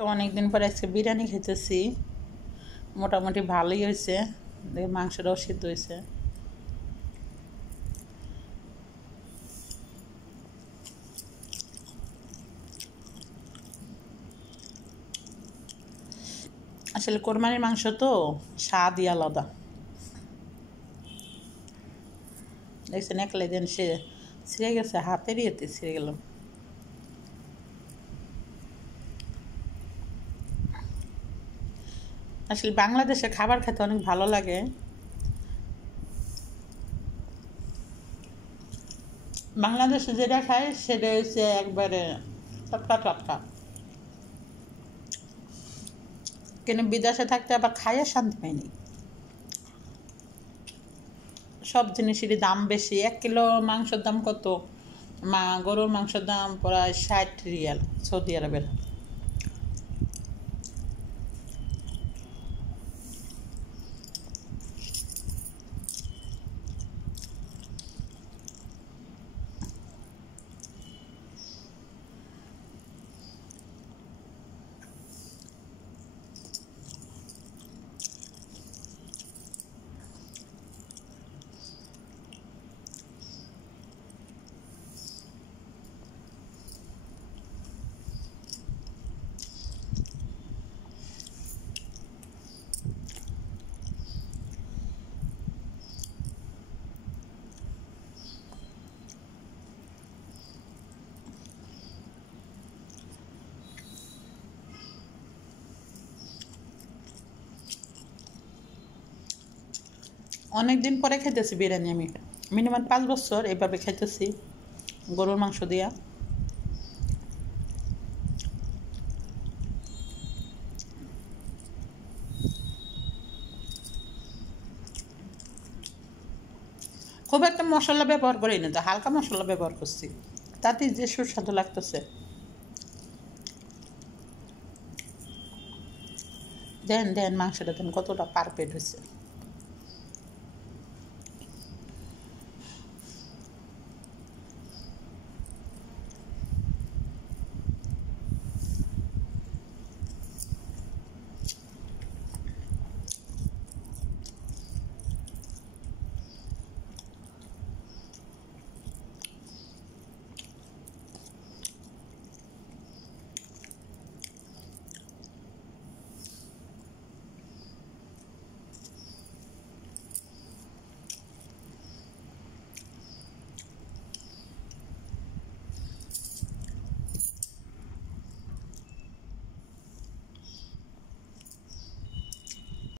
তো অনেকদিন পরে আজকে বিরিয়ানি খেতেছি, মোটামুটি ভালোই হয়েছে। মাংসটাও সিদ্ধ হয়েছে। আসলে কোরবানির মাংস তো স্বাদই আলাদা। দেখছেন একলাই দেন সে ছিঁড়ে গেছে, হাতের ইয়েতে ছিঁড়ে গেল। আসলে বাংলাদেশে খাবার খেতে অনেক ভালো লাগে। বাংলাদেশে যেটা খায় সেটা হচ্ছে একবারে টাটকা টাটকা, কিন্তু বিদেশে থাকতে আবার খাইয়ে শান্তি পাইনি। সব জিনিসেরই দাম বেশি। 1 কিলো মাংসের দাম কত? গরুর মাংসের দাম প্রায় 60 রিয়াল সৌদি আরবের। অনেক দিন পরে খাইতেছি বিরিয়ানি। আমি মিনিমাম 5 বছর এভাবে খাইতেছি গরুর মাংস দিয়া। খুব একটা মশলা ব্যবহার করি না, তো হালকা মশলা ব্যবহার করছি, তাতে যে সুস্বাদু লাগতেছে। দেন দেন মাংসটা দেন, কতটা পারফেক্ট হয়েছে।